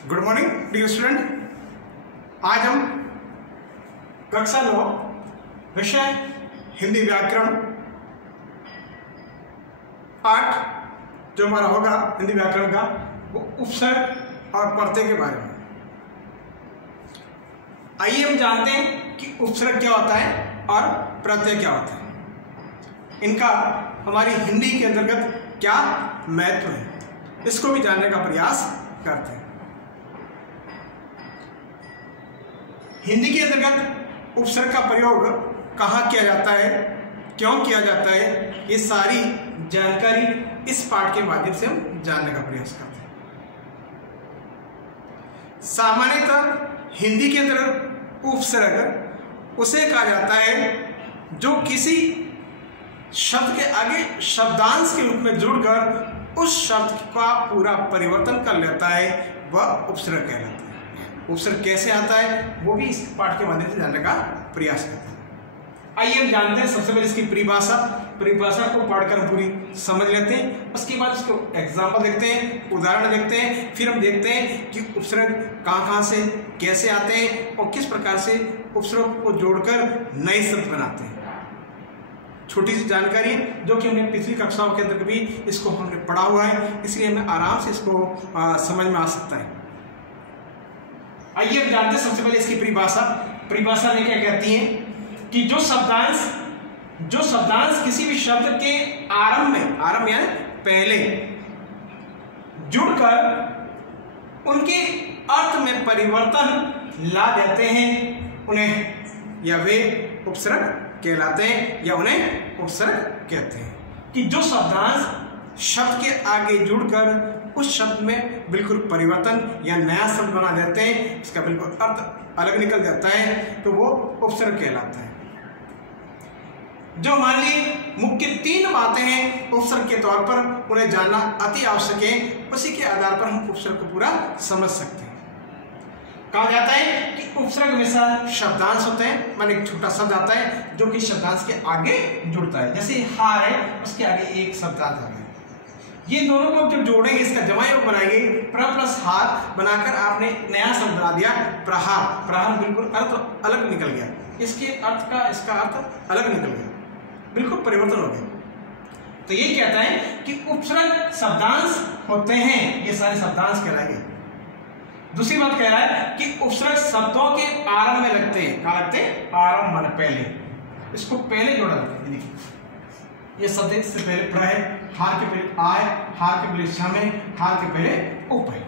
Good morning dear student. आज हम कक्षा 9 विषय हिंदी व्याकरण पाठ जो हमारा होगा हिंदी व्याकरण का, वो उपसर्ग और प्रत्यय के बारे में। आइए हम जानते हैं कि उपसर्ग क्या होता है और प्रत्यय क्या होता है, इनका हमारी हिंदी के अंतर्गत क्या महत्व है, इसको भी जानने का प्रयास करते हैं। हिंदी के अंतर्गत उपसर्ग का प्रयोग कहाँ किया जाता है, क्यों किया जाता है, ये सारी जानकारी इस पाठ के माध्यम से हम जानने का प्रयास करते हैं। सामान्यतः हिंदी के अंतर्गत उपसर्ग उसे कहा जाता है जो किसी शब्द के आगे शब्दांश के रूप में जुड़कर उस शब्द का पूरा परिवर्तन कर लेता है, वह उपसर्ग कहलाता है। उपसर्ग कैसे आता है वो भी इस पाठ के माध्यम से जानने का प्रयास करते हैं। आइए हम जानते हैं सबसे पहले इसकी परिभाषा को पढ़कर हम पूरी समझ लेते हैं। उसके बाद इसको एग्जाम्पल देखते हैं, उदाहरण देखते हैं, फिर हम देखते हैं कि उपसर्ग कहाँ से कैसे आते हैं और किस प्रकार से उपसर्ग को जोड़कर नए शब्द बनाते हैं। छोटी सी जानकारी है जो कि हमने पिछली कक्षाओं के अंदर भी इसको हमने पढ़ा हुआ है, इसलिए हमें आराम से इसको समझ में आ सकता है। आइए हम जानते हैं सबसे पहले इसकी परिभाषा में क्या कहती है कि जो शब्दांश किसी भी शब्द के आरंभ यानी पहले जुड़कर उनके अर्थ में परिवर्तन ला देते हैं, उन्हें या वे उपसर्ग कहलाते हैं या उन्हें उपसर्ग कहते हैं। कि जो शब्दांश शब्द के आगे जुड़कर उस शब्द में बिल्कुल परिवर्तन या नया शब्द बना देते हैं, इसका बिल्कुल अर्थ अलग निकल जाता है, तो वो उपसर्ग कहलाता है। जो हमारे लिए मुख्य 3 बातें हैं उपसर्ग के तौर पर, उन्हें जानना अति आवश्यक है। उसी के आधार पर हम उपसर्ग को पूरा समझ सकते हैं। कहा जाता है कि उपसर्ग हमेशा शब्दांश होते हैं, माने एक छोटा शब्द आता है जो कि शब्दांश के आगे जुड़ता है। जैसे हार है, उसके आगे एक शब्दांश आ गया, ये दोनों को जब जोड़ेंगे इसका जमा योग बनाएंगे, प्र प्लस हार बनाकर आपने नया शब्द बना दिया प्रहार बिल्कुल अर्थ अलग निकल गया, इसके अर्थ का इसका अर्थ अलग निकल गया, बिल्कुल परिवर्तन हो गया। तो ये कहता है कि उपसर्ग शब्दांश होते हैं, ये सारे शब्दांश कहलाएंगे। दूसरी बात कह रहा है कि उपसर्ग शब्दों के आरंभ में लगते हैं। कहाँ लगते हैं? आरंभ माने पहले, इसको पहले जोड़ा जाता है। ये शब्द इससे पहले प्र है, हार के पहले आ है, हार के पहले शम है, हार के पहले उप है।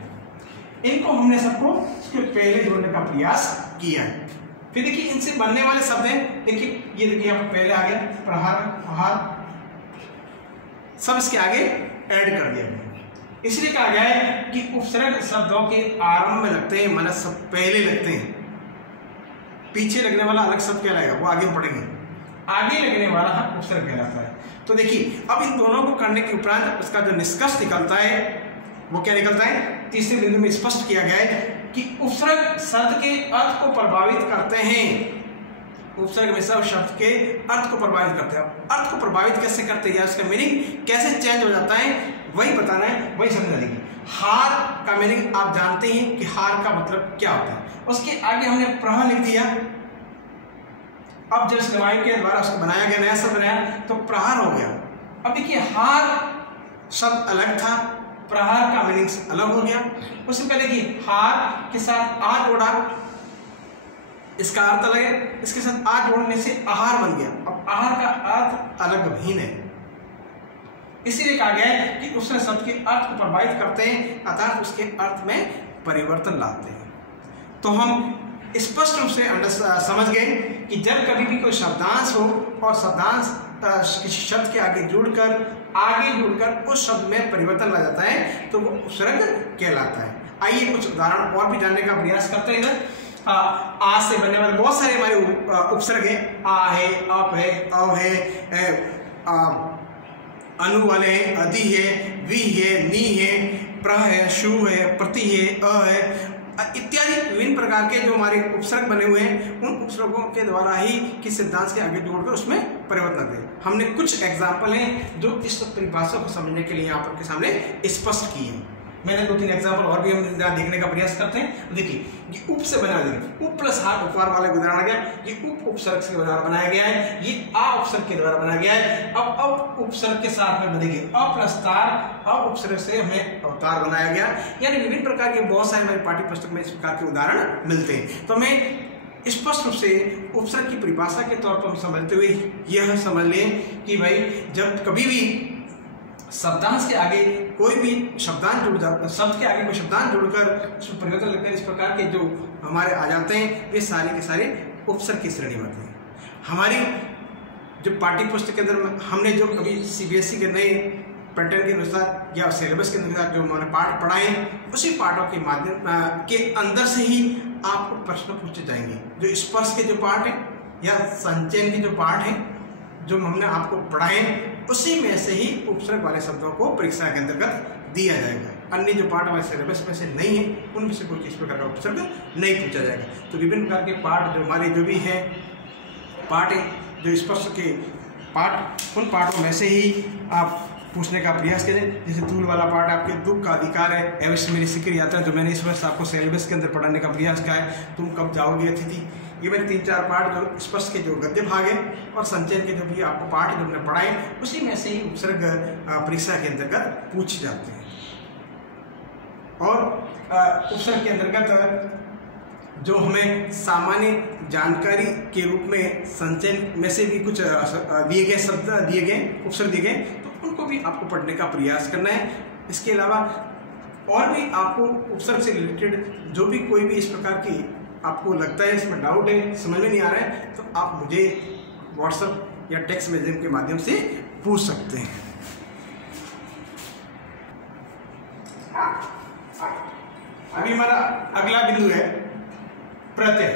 इनको हमने सबको इसके पहले जोड़ने का प्रयास किया है। फिर देखिए इनसे बनने वाले शब्द हैं, देखिए ये देखिए यहाँ पर पहले आ गया प्रहार, सब इसके आगे ऐड कर दिया गया। इसलिए कहा गया है कि उपसर्ग शब्दों के आरंभ में लगते हैं, माने सब पहले लगते हैं। पीछे लगने वाला अलग शब्द कहलाएगा, वो आगे पढ़ेंगे। आगे लगने वाला उपसर्ग कहलाता है। तो देखिए अब इन दोनों को करने के उपरांत उसका जो निष्कर्ष निकलता है वो क्या निकलता है? तीसरे बिंदु में स्पष्ट किया गया है कि उपसर्ग शब्द के अर्थ को प्रभावित करते हैं। उपसर्ग हमेशा शब्द के अर्थ को प्रभावित करते हैं। अर्थ को प्रभावित कैसे करते हैं, उसका मीनिंग कैसे चेंज हो जाता है, वही बताना है, वही समझा देंगे। हार का मीनिंग आप जानते हैं कि हार का मतलब क्या होता है। उसके आगे हमने प्रह लिख दिया। अब जब इस निवाई के द्वारा उसको बनाया गया, नया शब्द बनाया, तो प्रहार हो गया। अब देखिए हार शब्द अलग था, प्रहार का मीनिंग अलग हो गया। उससे पहले कि हार के साथ आ जोड़ा, इसका अर्थ अलग है, इसके साथ आ जोड़ने से आहार बन गया। अब आहार का अर्थ अलग भिन्न है, इसीलिए कहा गया है कि उसने शब्द के अर्थ को प्रभावित करते हैं, अर्थात उसके अर्थ में परिवर्तन लाते हैं। तो हम स्पष्ट रूप से समझ गए कि जब कभी भी कोई शब्दांश हो और शब्दांश किसी शब्द के आगे जुड़कर उस शब्द में परिवर्तन ला जाता है, तो वो उपसर्ग कहलाता है। आइए कुछ उदाहरण और भी जानने का प्रयास करते हैं। इधर आ से बनने वाले बहुत सारे हमारे उपसर्ग हैं। आ है, अप है, अव है, अनु वाले हैं, अधि है, वी है, नी है, प्र है, शु है, प्रति है, अ है इत्यादि विभिन्न प्रकार के जो हमारे उपसर्ग बने हुए हैं, उन उपसर्गों के द्वारा ही किस सिद्धांत के आगे जोड़कर उसमें परिवर्तन दे। हमने कुछ एग्जाम्पल हैं जो इस परिभाषा को समझने के लिए यहाँ पर के सामने स्पष्ट किए हैं। मैंने 2-3 एग्जाम्पल और भी हम देखने का प्रयास करते हैं। देखिए ये उप से बना दिया, उप प्लस हाथ उपवार वाला उदाहरण आ गया। ये उप उपसर्ग से बनाया गया है, ये आ उपसर्ग के द्वारा बनाया गया है। अब उपसर्ग के साथ में बनेगी अ प्लस तार, अब उपसर्ग से हमें अवतार बनाया गया। यानी विभिन्न प्रकार के बहुत सारे हमारे पाठ्य पुस्तक में इस प्रकार के उदाहरण मिलते हैं। तो हमें स्पष्ट रूप से उपसर्ग की परिभाषा के तौर पर हम समझते हुए यह समझ लें कि भाई जब कभी भी शब्दांश के आगे कोई भी शब्दांश जुड़ जाता, शब्द के आगे कोई शब्दांश जुड़कर उसमें परिवर्तन लगकर इस प्रकार के जो हमारे आ जाते हैं वे सारे के सारे उपसर्ग की श्रेणी में आते हैं। हमारी जो पाठ्य पुस्तक के अंदर हमने जो कभी CBSE के नए पैटर्न के अनुसार या सिलेबस के अनुसार जो हमने पाठ पढ़ाए, उसी पाठों के माध्यम के अंदर से ही आपको प्रश्न पूछे जाएंगे। जो स्पर्श के जो पाठ है या संचयन के जो पाठ है जो हमने आपको पढ़ाए, उसी में से ही उपसर्ग वाले शब्दों को परीक्षा के अंतर्गत दिया जाएगा। अन्य जो पाठ हमारे सिलेबस में से नहीं है उनमें से कोई किस प्रकार का उपसर्ग नहीं पूछा जाएगा। तो विभिन्न प्रकार के पाठ जो हमारे जो भी हैं पाठ है, जो स्पर्श के पाठ, उन पाठों में से ही आप पूछने का प्रयास करें। जैसे तूल वाला पाठ आपके दुख का अधिकार है, अवश्य मेरी सिक्र यात्रा, जो मैंने इस वर्ष आपको सिलेबस के अंदर पढ़ाने का प्रयास किया है, तुम कब जाओगे अतिथि, ये मैंने 3-4 पाठ जो स्पर्श के जो गद्य भाग है और संचयन के जो भी आपको पाठ जो हमने पढ़ाए, उसी में से ही उपसर्ग परीक्षा के अंतर्गत पूछे जाते हैं। और उपसर्ग के अंतर्गत जो हमें सामान्य जानकारी के रूप में संचयन में से भी कुछ दिए गए शब्द दिए गए, उपसर्ग दिए गए, तो उनको भी आपको पढ़ने का प्रयास करना है। इसके अलावा और भी आपको उपसर्ग से रिलेटेड जो भी कोई भी इस प्रकार की आपको लगता है इसमें डाउट है, समझ में नहीं आ रहा है, तो आप मुझे व्हाट्सएप या टेक्स्ट मैसेज के माध्यम से पूछ सकते हैं। अभी हमारा अगला बिंदु है प्रत्यय।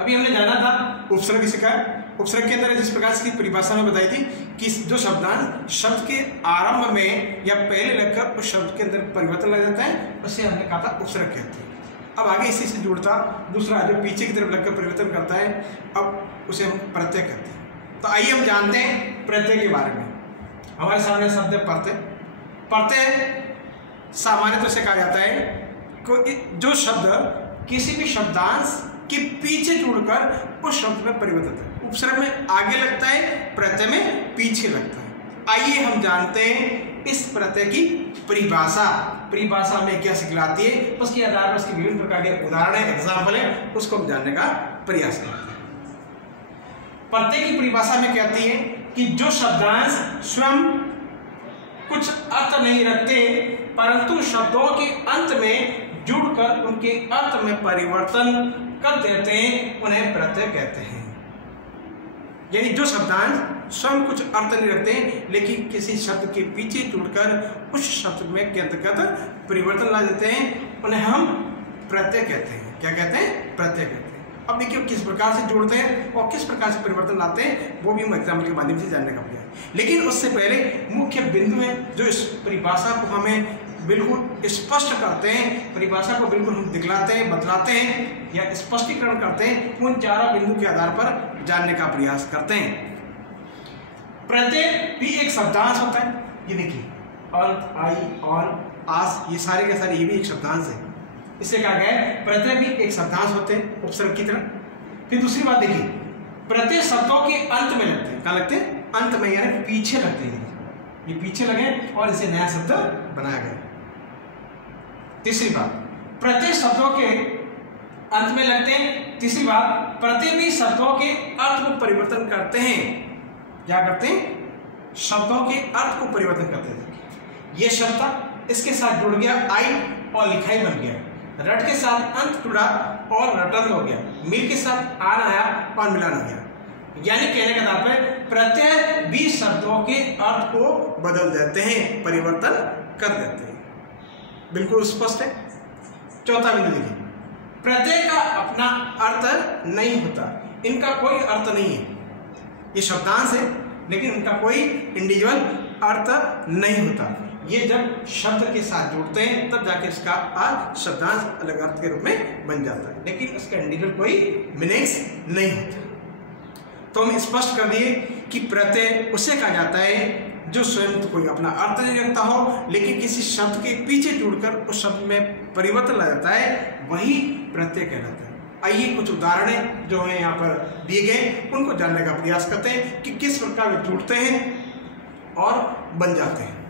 अभी हमने जाना था उपसर्ग सीखा। उपसर्ग के अंदर जिस प्रकार की परिभाषा में बताई थी कि जो शब्दांश शब्द के आरंभ में या पहले लगकर उस शब्द के अंदर परिवर्तन लग जाता है, उसे हमने कहा था उपसर्ग कहते हैं। अब आगे इसी से जुड़ता दूसरा जो पीछे की तरफ लगकर परिवर्तन करता है, अब उसे हम प्रत्यय कहते हैं। तो आइए हम जानते हैं प्रत्यय के बारे में। हमारे सामने शब्द है प्रत्यय। प्रत्यय सामान्यतः से कहा जाता है जो शब्द किसी भी शब्दांश के पीछे जुड़कर उस शब्द में परिवर्तित है। उपसर्ग में आगे लगता है, प्रत्यय में पीछे लगता है। आइए हम जानते हैं इस प्रत्यय की परिभाषा। परिभाषा में क्या सिखलाती है, उसके आधार पर उसके विभिन्न प्रकार के उदाहरण है, एग्जाम्पल है, उसको हम जानने का प्रयास करते हैं। प्रत्यय की परिभाषा में कहती है कि जो शब्दांश स्वयं कुछ अर्थ नहीं रखते परंतु शब्दों के अंत में जुड़कर उनके अर्थ में परिवर्तन कर देते हैं, उन्हें प्रत्यय कहते हैं। यानी जो शब्दांश स्वयं कुछ अर्थ नहीं रखते लेकिन किसी शब्द के पीछे जुड़कर उस शब्द में के अंतर्गत परिवर्तन ला देते हैं, उन्हें हम प्रत्यय कहते हैं। क्या कहते हैं? प्रत्यय कहते हैं। अब देखिए किस प्रकार से जोड़ते हैं और किस प्रकार से परिवर्तन लाते हैं, वो भी हम एग्जाम्पल के माध्यम से जानने का प्रयास। लेकिन उससे पहले मुख्य बिंदु है जो इस परिभाषा को हमें बिल्कुल स्पष्ट करते हैं, परिभाषा को बिल्कुल हम दिखलाते हैं, बतलाते हैं या स्पष्टीकरण करते हैं, उन चारों बिंदु के आधार पर जानने का प्रयास करते हैं। प्रत्यय भी एक शब्दांश होता है। ये देखिए अन, आई, ऑन, आस, ये सारे के सारे ये भी एक शब्दांश है। इससे कहा गया है प्रत्यय भी एक शब्दांश होते हैं उपसर्ग की तरह। फिर दूसरी बात देखिए, प्रत्यय शब्दों के अंत में लगते हैं। कहाँ लगते हैं? अंत में, यानी पीछे लगते हैं। ये पीछे लगे और इसे नया शब्द बनाया गया। तीसरी बात, प्रत्यय शब्दों के अंत में लगते हैं। तीसरी बात, प्रत्यय भी शब्दों के अर्थ को परिवर्तन करते हैं। क्या करते हैं? शब्दों के अर्थ को परिवर्तन करते हैं। ये शब्द इसके साथ जुड़ गया आई और लिखाई बन गया, रट के साथ अंत जुड़ा और रटन हो गया, मिल के साथ आन आया और मिलान हो गया। यानी कहने का तात्पर्य प्रत्यय भी शब्दों के अर्थ को बदल देते हैं, परिवर्तन कर देते हैं। बिल्कुल स्पष्ट है। चौथा बिंदु देखिए, प्रत्यय का अपना अर्थ नहीं होता, इनका कोई अर्थ नहीं है। ये शब्दांश है लेकिन उनका कोई इंडिविजुअल अर्थ नहीं होता। ये जब शब्द के साथ जुड़ते हैं तब जाके इसका शब्दांश अलग अर्थ के रूप में बन जाता है, लेकिन उसका इंडिविजुअल कोई मीनिंग्स नहीं होता। तो हम स्पष्ट कर दिए कि प्रत्यय उसे कहा जाता है जो स्वयं तो कोई अपना अर्थ नहीं रखता हो, लेकिन किसी शब्द के पीछे जुड़कर उस शब्द में परिवर्तन ला जाता है, वही प्रत्यय कहलाता है। आइए कुछ उदाहरण जो है यहाँ पर दिए गए उनको जानने का प्रयास करते हैं कि किस प्रकार वे जुड़ते हैं और बन जाते हैं।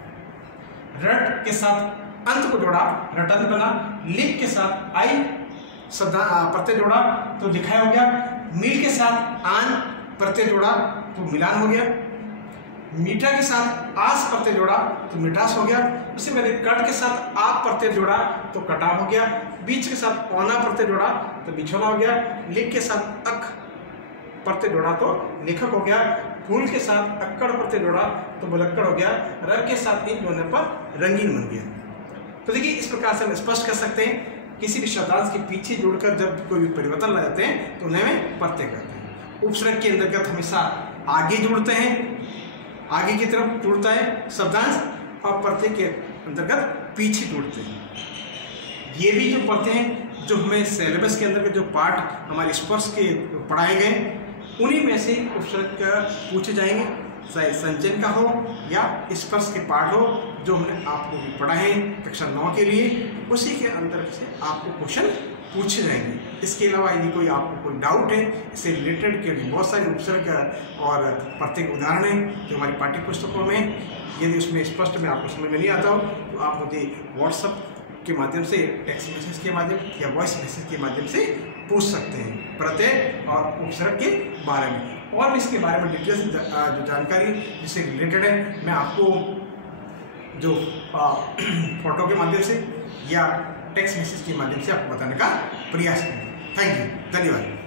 रट के साथ अंत को जोड़ा, रटंत बना। लिप के साथ आई शब्द प्रत्यय जोड़ा तो लिखाया हो गया। मील के साथ आन प्रत्यय जोड़ा तो मिलान हो गया। मीठा के साथ आस प्रत्यय जोड़ा तो मिठास हो गया। उसी मैंने कट के साथ आप प्रत्यय जोड़ा तो कटाव हो गया। बीच के साथ औना प्रत्यय जोड़ा तो बिछोना हो गया। लिख के साथ अख प्रत्यय जोड़ा तो लेखक हो गया। फूल के साथ अक्कड़ प्रत्यय जोड़ा तो बुलक्कड़ हो गया। रंग के साथ इन जोड़ने पर रंगीन बन गया। तो देखिए इस प्रकार से हम स्पष्ट कर सकते हैं किसी भी शब्दांश के पीछे जुड़कर जब कोई भी परिवर्तन ला जाते हैं तो उन्हें में प्रत्यय कहते हैं। उपसर्ग के अंतर्गत हमेशा आगे जुड़ते हैं, आगे की तरफ जुड़ता है शब्दांश, और प्रत्यय के अंतर्गत पीछे जुड़ते हैं। ये भी जो प्रत्यय हैं जो हमें सिलेबस के अंदर के जो पाठ हमारे स्पर्श के पढ़ाए गए उन्हीं में से उपसर्ग का पूछे जाएंगे, चाहे संचयन का हो या स्पर्श के पाठ हो जो हमने आपको भी पढ़ा है कक्षा 9 के लिए, उसी के अंदर से आपको क्वेश्चन पूछे जाएंगे। इसके अलावा यदि कोई आपको कोई डाउट है इससे रिलेटेड, क्योंकि बहुत सारे उपसर्ग और प्रत्येक उदाहरण हैं जो हमारी पाठ्य पुस्तकों में, यदि उसमें स्पष्ट में आपको समझ में नहीं आता हो तो आप मुझे व्हाट्सएप के माध्यम से, टेक्स्ट मैसेज के माध्यम या वॉइस मैसेज के माध्यम से पूछ सकते हैं प्रत्यय और उपसर्ग के बारे में। और इसके बारे में डिटेल्स जो जानकारी जिससे रिलेटेड है मैं आपको जो फोटो के माध्यम से या टेक्स्ट मैसेज के माध्यम से आपको बताने का प्रयास करूँगा। थैंक यू, धन्यवाद।